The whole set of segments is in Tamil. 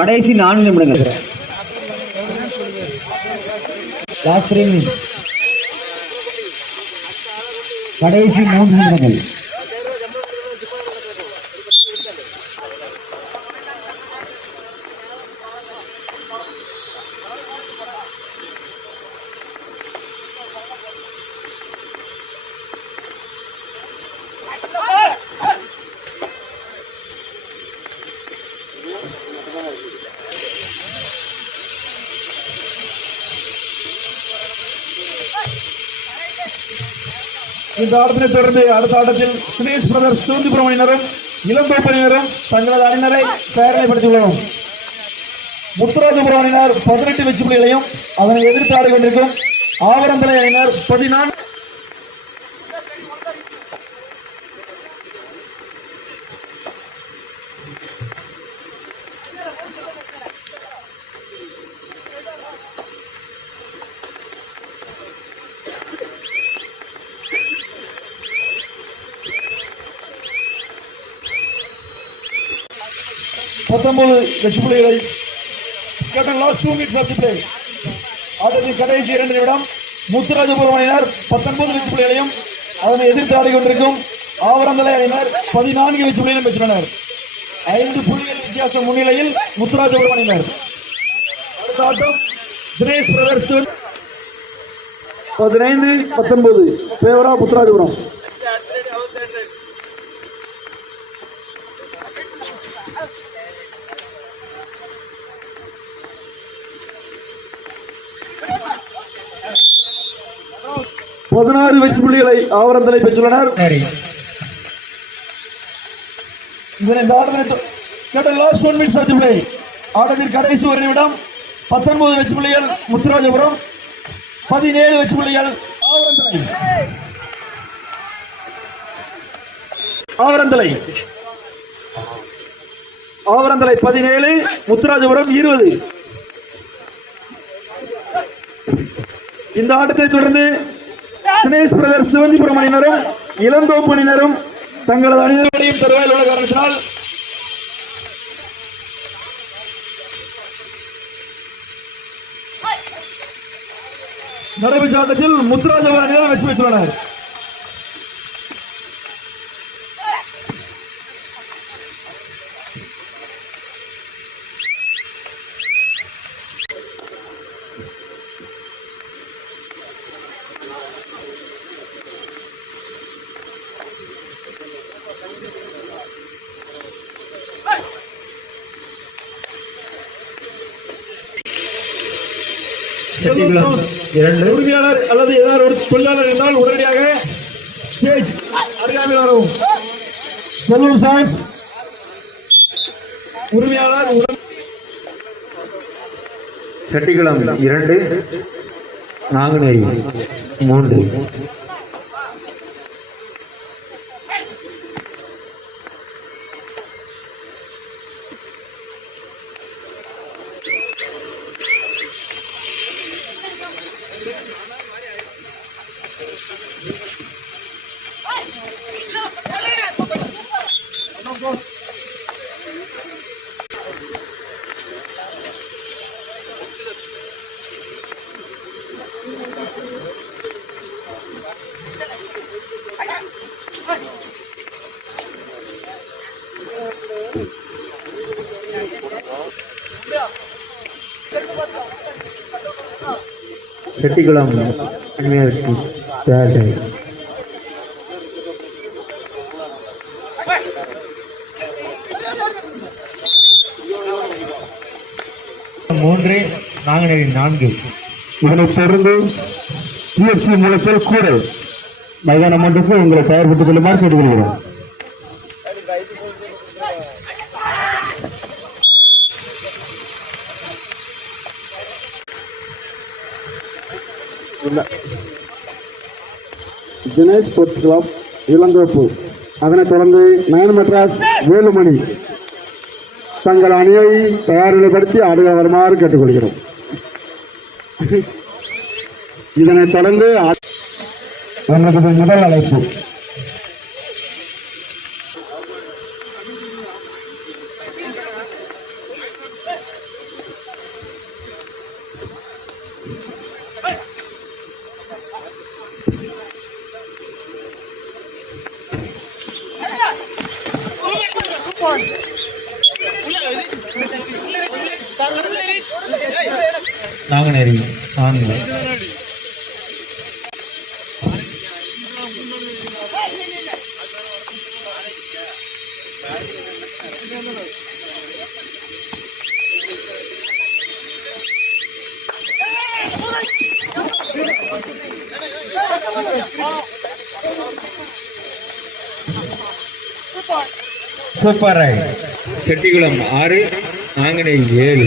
கடைசி நான்கு நிமிடங்கள். கடைசி மூன்று நிமிடங்கள். இந்த ஆட்டத்தினை தொடர்ந்து அடுத்த ஆட்டத்தில் சுரேஷ் பிரதர்ஸ் சிவந்திபுரம் அணியினரும் இளம்பேப்ப தங்களது அணியினரை தயார்நிலைப்படுத்தியுள்ளோம் முத்துராஜபுரம் அணியினர் பதினெட்டு வெற்றி புள்ளிகளையும் அதனை எதிர்த்து ஆடி கொண்டிருக்கும் ஆவரம்பலை அணியினர் பதினான்கு பத்தொன்பது வெற்றி புள்ளிகளை கேட்டன் last two minutes of play ஆட்டத்தின் கடைசி இரண்டு நிமிடம் முத்துராஜபுரம் அணியினர் பத்தொன்பது வெற்றி புள்ளிகளையும் அதனை எதிர்த்து ஆடி கொண்டிருக்கும் ஆவரந்தலை அணியினர் பதினான்கு வெற்றி புள்ளிகளையும் பெற்றுள்ளனர். ஐந்து புள்ளிகள் வித்தியாசம் முன்னிலையில் முத்துராஜபுரம் அணியினர் அடுத்த ஆட்டம் தினேஷ் பிரதர்ஸ் பதினைந்து பத்தொன்பது. பேவரா முத்துராஜபுரம். பதினாறு வெற்றி புள்ளிகளை ஆவரந்தலை பெற்றுள்ளனர். Last one minutes of play ஆட்டத்தின் கடைசி ஒரு நிமிடம். பத்தொன்பது வெற்றி புள்ளிகள் முத்துராஜபுரம். பதினேழு வெற்றி புள்ளிகள் ஆவரந்தலை. ஆவரந்தலை. ஆவரந்தலை பதினேழு முத்துராஜபுரம் இருபது. இந்த ஆட்டத்தை தொடர்ந்து தினேஷ் பிரதர் சிவந்திபுரம் அணியினரும் இளந்தோப்பு அணியினரும் தங்களது அணியினரையும் தருவாயில் உள்ள காரணத்தினால் நடைபெற்ற ஆட்டத்தில் முத்துராஜபுரம் அணியினர் வெற்றி பெற்றுள்ளனர் இரண்டு. உரிமையாளர் அல்லது ஏதாவது ஒரு தொழிலாளர் என்றால் உடனடியாக ஸ்டேஜ் அருகாமையில் வரவும் செல்வம் சாய்ஸ் உரிமையாளர் செட்டிகுளம் இரண்டு. நாங்குநேரி மூன்று. செட்டிகுளம் அணியினருக்கு தேர்ட் மூன்று நாங்குநேரி நான்கு. இதனைத் தொடர்ந்து சிஎஃப்சி மூலச்சல் கூட மைதானம் ஒன்றுக்கு உங்களை தயார்படுத்திக் கொள்ளுமாறு கேட்டுக்கொள்கிறோம். தினேஷ் ஸ்போர்ட்ஸ் கிளப் இளந்தோப்பு அதனைத் தொடர்ந்து நயன் மெட்ராஸ் வேலுமணி. தங்கள் அணியை தயாரிப்படுத்தி ஆடுக வருமாறு கேட்டுக்கொள்கிறோம் இதனைத் தொடர்ந்து எங்களுக்கு முதல் அழைப்பு One. நாங்கநேரி நான்கு சூப்பர். ரைட் செட்டிகுளம் ஆறு நாங்கநேரி ஏழு.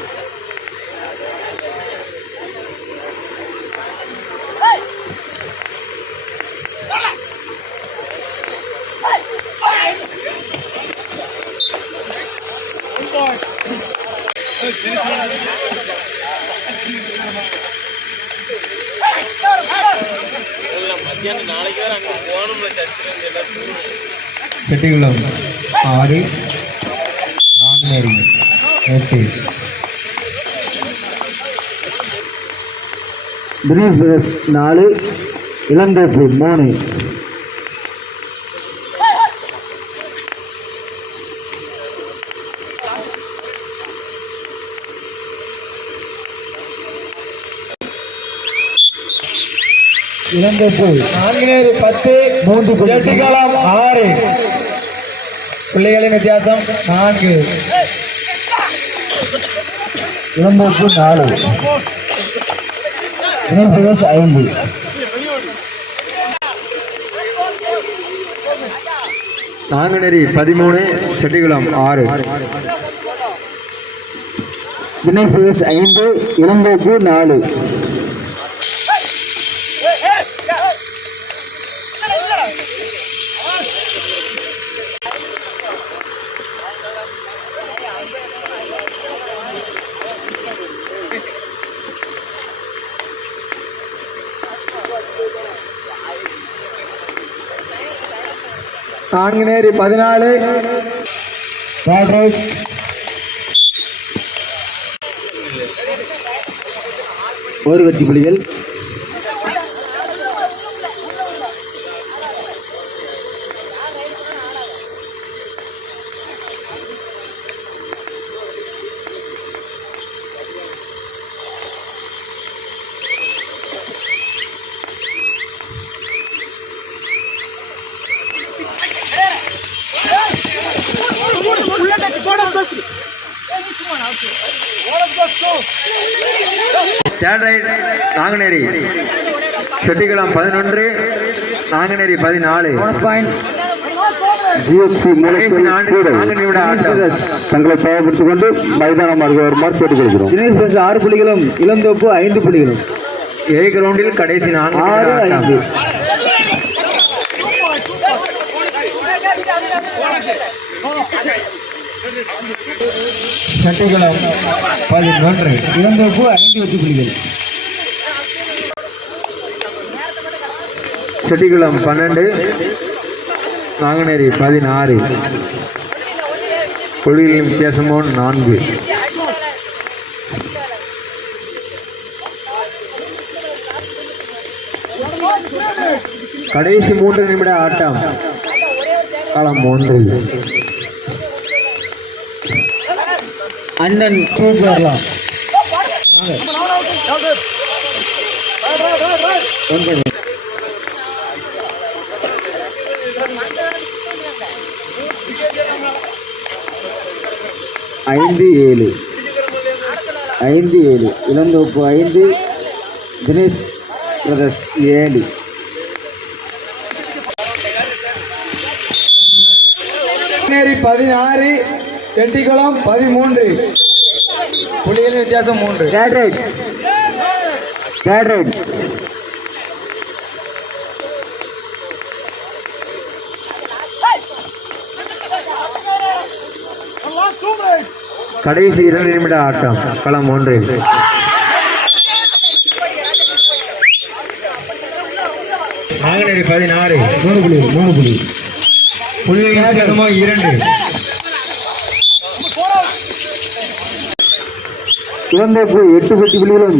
செட்டிகுளம் ஆறு நாங்குநேரி எட்டு தினேஷ் பிரதர்ஸ் நாலு இளந்தோப்பு மூணு இளந்தோப்பு நான்கினேரு பத்து மூன்று புள்ளி. ஜெட்டிகளம் ஆறு பிள்ளைகளின் வித்தியாசம் நான்கு. இளந்தோப்பு நாலு. பிரதர்ஸ் ஐந்து. நாங்குநேரி பதிமூணு செட்டிகுளம் ஆறு. தினேஷ் ஐந்து இளந்தோப்பு நாலு. நான்கினேரு பதினாலு. ஒரு வெற்றி புள்ளிகள் தேர்ட் ரைட் நாங்குநேரி. செட்டிகுளம் பதினொன்று நாங்குநேரி பதினாலு. பாயிண்ட் ஜிஎஃப்சி தங்களை தயார்படுத்திக் கொண்டு மைதானம் வருமாறு கேட்டுக்கொள்கிறோம் தினேஷ் ஆறு புள்ளிகளும் இளந்தோப்பு ஐந்து புள்ளிகளும். ஏ கிரவுண்டில் கடைசி நான்கு ஆறு ஐந்து. செட்டிகுளம் பதினொன்று இளந்தோப்பு ஐந்து வெற்றி புள்ளிகள் செட்டிகுளம் பன்னெண்டு நாங்குநேரி பதினாறு. புள்ளிகளின் வித்தியாசமோ நான்கு. கடைசி மூன்று நிமிட ஆட்டம். களம் ஒன்று. அண்ணன் கூப்பிடலாம். ஐந்து ஏழு. ஐந்து ஏழு. இளந்தோப்பு ஐந்து. தினேஷ் பிரதர்ஸ் ஏழு. பதினாறு. செட்டிக்குளம் பதிமூன்று. புள்ளிகளின் வித்தியாசம் மூன்று. தேர்ட் ரைட் தேர்ட் ரைட் கடைசி இரண்டு நிமிட ஆட்டம். களம் ஒன்றில் நாங்குநேரி பதினாறு. மூணு புள்ளி மூணு புள்ளி. புள்ளி இரண்டு. இளந்தோப்பு எட்டு வெற்றி புள்ளிகளும்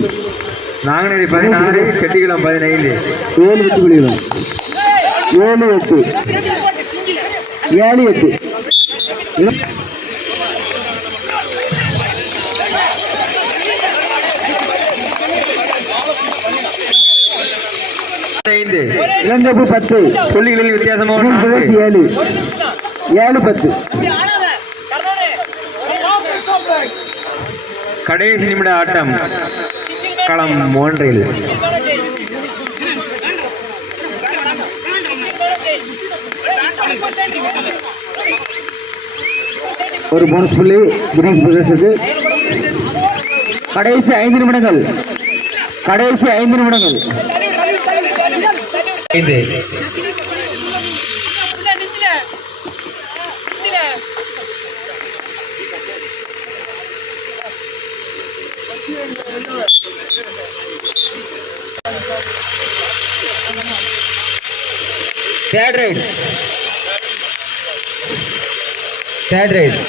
நாங்குநேரி பதினாறு செட்டிகுளம் பதினைந்து. ஏழு வெற்றி புள்ளிகளும். ஏழு எட்டு. ஏழு எட்டு. இளந்தோப்பு பத்து. புள்ளிகளில் வித்தியாசமாக. ஏழு. ஏழு பத்து. கடைசி நிமிட ஆட்டம். களம் ஒன்றில் ஒரு போனஸ் புள்ளி தினேஷ் பிரதேசத்துக்கு. கடைசி ஐந்து நிமிடங்கள். கடைசி ஐந்து நிமிடங்கள். ஐந்து. Third right third right